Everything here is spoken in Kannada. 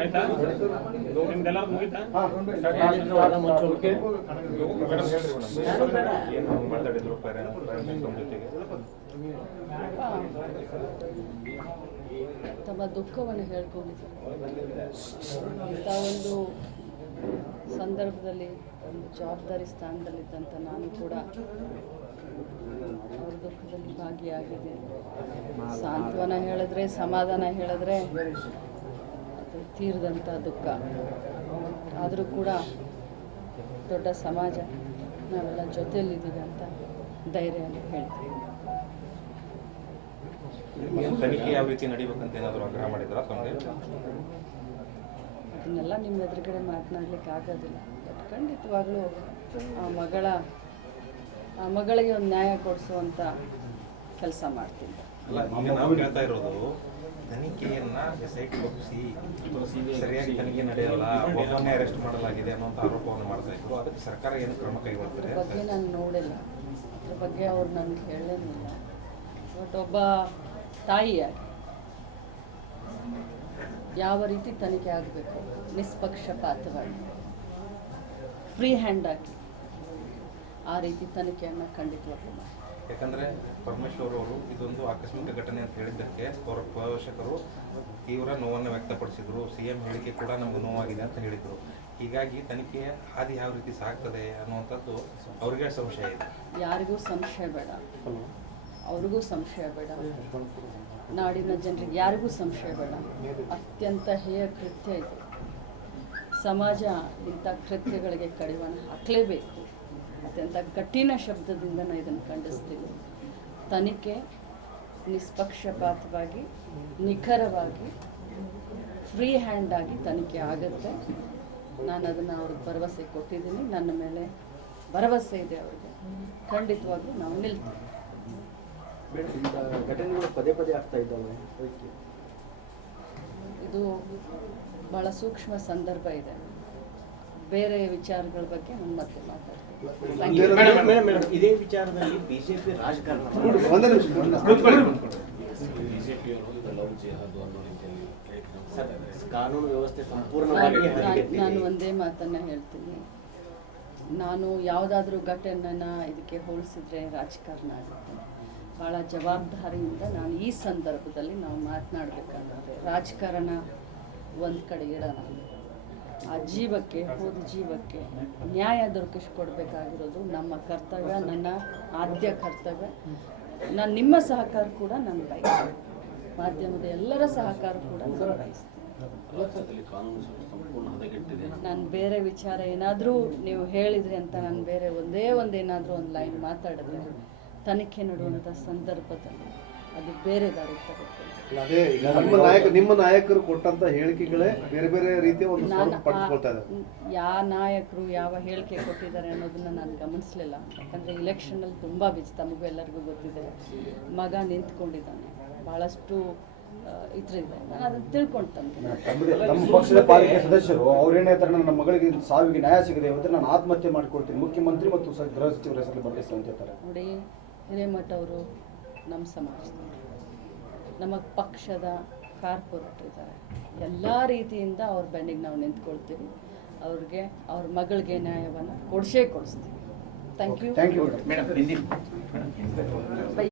ಆಯ್ತಾ ನಿಮ್ದೆಲ್ಲ ಮುಗಿತಾ ಮಾತಾಡಿದ್ರು ತಮ್ಮ ದುಃಖವನ್ನು ಹೇಳ್ಕೊಂಡಿದ್ದಾರೆ. ಇಂಥ ಒಂದು ಸಂದರ್ಭದಲ್ಲಿ ಒಂದು ಜವಾಬ್ದಾರಿ ಸ್ಥಾನದಲ್ಲಿದ್ದಂಥ ನಾನು ಕೂಡ ಅವ್ರ ದುಃಖದಲ್ಲಿ ಭಾಗಿಯಾಗಿದೆ. ಸಾಂತ್ವನ ಹೇಳಿದ್ರೆ, ಸಮಾಧಾನ ಹೇಳಿದ್ರೆ ಅದು ತೀರಿದಂಥ ದುಃಖ. ಆದರೂ ಕೂಡ ದೊಡ್ಡ ಸಮಾಜ, ನಾವೆಲ್ಲ ಜೊತೆಯಲ್ಲಿದ್ದೀವಿ ಅಂತ ಧೈರ್ಯ ಹೇಳ್ತೀವಿ. ತನಿಖೆ ಯಾವ ರೀತಿ ನಡೀಬೇಕಂತ ಏನಾದರೂ ಆಗ್ರಹ ಮಾಡಿದ್ರ? ಅದನ್ನೆಲ್ಲ ನಿಮ್ಮ ಎದುರುಗಡೆ ಮಾತನಾಡಲಿಕ್ಕೆ ಆಗೋದಿಲ್ಲ. ಬಟ್ ಖಂಡಿತವಾಗ್ಲೂ ಆ ಮಗಳಿಗೆ ಒಂದು ನ್ಯಾಯ ಕೊಡಿಸುವಂಥ ಕೆಲಸ ಮಾಡ್ತೀನಿ. ಅಲ್ಲ, ಈಗ ನಾವು ಹೇಳ್ತಾ ಇರೋದು ತನಿಖೆಯನ್ನ ಎಸ್ಐಟಿ ಒಪ್ಪಿಸಿ ಸರಿಯಾಗಿ ತನಿಖೆ ನಡೆಯಲ್ಲ, ಒಬ್ಬನೇ ಅರೆಸ್ಟ್ ಮಾಡಲಾಗಿದೆ ಅನ್ನೋಂಥ ಆರೋಪವನ್ನು ಮಾಡ್ತಾ ಇದ್ರು. ಅದಕ್ಕೆ ಸರ್ಕಾರ ಏನು ಕ್ರಮ ಕೈಗೊಳ್ತಾರೆ? ಅದ್ರ ಬಗ್ಗೆ ನಾನು ನೋಡಿಲ್ಲ, ಅದ್ರ ಬಗ್ಗೆ ಅವ್ರು ನನಗೆ ಹೇಳೇನಿಲ್ಲ. ಬಟ್ ಒಬ್ಬ ತಾಯಿಯಾಗಿ ಯಾವ ರೀತಿ ತನಿಖೆ ಆಗಬೇಕು, ನಿಷ್ಪಕ್ಷಪಾತವಾಗಿ, ಫ್ರೀ ಹ್ಯಾಂಡ್ ಆಗಿ ಆ ರೀತಿ ತನಿಖೆಯನ್ನು ಖಂಡಿತವಾಗ್ಲೂ ಮಾಡಿ. ಯಾಕಂದರೆ ಪರಮೇಶ್ವರ್ ಅವರು ಇದೊಂದು ಆಕಸ್ಮಿಕ ಘಟನೆ ಅಂತ ಹೇಳಿದ್ದಕ್ಕೆ ಅವರ ಪೋಷಕರು ತೀವ್ರ ನೋವನ್ನು ವ್ಯಕ್ತಪಡಿಸಿದರು. CM ಹೇಳಿಕೆ ಕೂಡ ನಮಗೆ ನೋವಾಗಿದೆ ಅಂತ ಹೇಳಿದರು. ಹೀಗಾಗಿ ತನಿಖೆಯ ಹಾದಿ ಯಾವ ರೀತಿ ಸಾಗ್ತದೆ ಅನ್ನುವಂಥದ್ದು ಅವರಿಗೆ ಸಂಶಯ ಇದೆ. ಯಾರಿಗೂ ಸಂಶಯ ಬೇಡ, ಅವ್ರಿಗೂ ಸಂಶಯ ಬೇಡ, ನಾಡಿನ ಜನರಿಗೆ ಯಾರಿಗೂ ಸಂಶಯ ಬೇಡ. ಅತ್ಯಂತ ಹೇಯ ಕೃತ್ಯ ಇದು. ಸಮಾಜ ಇಂಥ ಕೃತ್ಯಗಳಿಗೆ ಕಡಿವಾಣ ಹಾಕಲೇಬೇಕು. ಅತ್ಯಂತ ಕಠಿಣ ಶಬ್ದದಿಂದ ನಾನು ಇದನ್ನು ಖಂಡಿಸ್ತೀನಿ. ತನಿಖೆ ನಿಷ್ಪಕ್ಷಪಾತವಾಗಿ, ನಿಖರವಾಗಿ, ಫ್ರೀ ಹ್ಯಾಂಡ್ ಆಗಿ ತನಿಖೆ ಆಗುತ್ತೆ. ನಾನು ಅದನ್ನು ಅವ್ರಿಗೆ ಭರವಸೆ ಕೊಟ್ಟಿದ್ದೀನಿ. ನನ್ನ ಮೇಲೆ ಭರವಸೆ ಇದೆ ಅವ್ರಿಗೆ. ಖಂಡಿತವಾಗ್ಲೂ ನಾವು ನಿಲ್ತೀವಿ. ಘಟನೆಗಳು ಪದೇ ಪದೇ ಆಗ್ತಾ ಇದ್ದಾವೆ. ಇದು ಭಾಳ ಸೂಕ್ಷ್ಮ ಸಂದರ್ಭ ಇದೆ. ಬೇರೆ ವಿಚಾರಗಳ ಬಗ್ಗೆ ನಾನು ಮತ್ತೆ ಮಾತಾಡ್ತೀನಿ. ಇದೇ ವಿಚಾರದಲ್ಲಿ ಬಿಜೆಪಿ ರಾಜಕಾರಣ ಕಾನೂನು ವ್ಯವಸ್ಥೆ ಸಂಪೂರ್ಣವಾಗಿ ನಾನು ಒಂದೇ ಮಾತನ್ನ ಹೇಳ್ತೀನಿ. ನಾನು ಯಾವುದಾದ್ರೂ ಘಟನೆನ ಇದಕ್ಕೆ ಹೋಲಿಸಿದ್ರೆ ರಾಜಕಾರಣ ಆಗುತ್ತೆ. ಭಾಳ ಜವಾಬ್ದಾರಿಯಿಂದ ನಾನು ಈ ಸಂದರ್ಭದಲ್ಲಿ ನಾವು ಮಾತನಾಡಬೇಕನ್ನೋದು. ರಾಜಕಾರಣ ಒಂದು ಕಡೆ ಇಡೋಣ. ಆ ಜೀವಕ್ಕೆ, ಹೋದ ಜೀವಕ್ಕೆ ನ್ಯಾಯ ದೊರಕಿಸ್ಕೊಡ್ಬೇಕಾಗಿರೋದು ನಮ್ಮ ಕರ್ತವ್ಯ, ನನ್ನ ಆದ್ಯ ಕರ್ತವ್ಯ. ನಾನು ನಿಮ್ಮ ಸಹಕಾರ ಕೂಡ ನಾನು ಬಯಸ್ತೀನಿ, ಮಾಧ್ಯಮದ ಎಲ್ಲರ ಸಹಕಾರ ಕೂಡ ನಾನು ಬಯಸ್ತೀನಿ. ನಾನು ಬೇರೆ ವಿಚಾರ ಏನಾದರೂ ನೀವು ಹೇಳಿದ್ರಿ ಅಂತ ನಾನು ಬೇರೆ ಒಂದೇನಾದರೂ ಒಂದು ಲೈನ್ ಮಾತಾಡಿದ್ರೆ ತನಿಖೆ ನಡೆಯುವಂಥ ಸಂದರ್ಭದಲ್ಲಿ ಅದು ಬೇರೆ ದಾರಿ ತಗೋತೀನಿ. ಅದೇ ಈಗ ನಿಮ್ಮ ನಾಯಕರು ಕೊಟ್ಟಂತ ಹೇಳಿಕೆಗಳೇ ಬೇರೆ ಬೇರೆ ರೀತಿಯ ಒಂದು ಸ್ವರೂಪ ಪಡೆದುಕೊಳ್ತಾ ಇದ್ದಾರೆ. ಯಾವ ನಾಯಕರು ಯಾವ ಹೇಳಿಕೆ ಕೊಟ್ಟಿದ್ದಾರೆ ಅನ್ನೋದನ್ನ ನಾನು ಗಮನಿಸಲಿಲ್ಲ. ಯಾಕಂದರೆ ಇಲೆಕ್ಷನಲ್ಲಿ ತುಂಬ ಬಿಜಿ, ತಮಗೂ ಎಲ್ಲರಿಗೂ ಗೊತ್ತಿದೆ. ಮಗ ನಿಂತ್ಕೊಂಡಿದ್ದಾನೆ, ಭಾಳಷ್ಟು ಇದ್ರಿದೆ. ನಾನು ಅದನ್ನು ತಿಳ್ಕೊಂಡ್ತಂತೆ. ನಮ್ಮ ಪಕ್ಷದ ಪಾಲಿಕೆ ಸದಸ್ಯರು ಅವ್ರೇನೇ ಹೇಳ್ತಾರೆ, ನನ್ನ ಮಗಳಿಗೆ ಸಾವಿಗೆ ನ್ಯಾಯ ಸಿಗದೆ ಹೋದ್ರೆ ನಾನು ಆತ್ಮಹತ್ಯೆ ಮಾಡ್ಕೊಳ್ತೀನಿ, ಮುಖ್ಯಮಂತ್ರಿ ಮತ್ತು ಗೃಹ ಸಚಿವರ ಹೆಸರು ಬರಲಿಕ್ಕೆ ಅಂತ ಹೇಳ್ತಾರೆ. ನೋಡಿ, ಹಿರೇಮಠ ಅವರು ನಮ್ಮ ಸಮಾಜದವರು, ನಮ್ಮ ಪಕ್ಷದ ಕಾರ್ಪೊರೇಟರ್ ಇದ್ದಾರೆ. ಎಲ್ಲ ರೀತಿಯಿಂದ ಅವ್ರ ಬೆನ್ನಿಗೆ ನಾವು ನಿಂತ್ಕೊಳ್ತೀವಿ. ಅವ್ರಿಗೆ, ಅವ್ರ ಮಗಳಿಗೆ ನ್ಯಾಯವನ್ನು ಕೊಡಿಸ್ತೀವಿ. Thank you.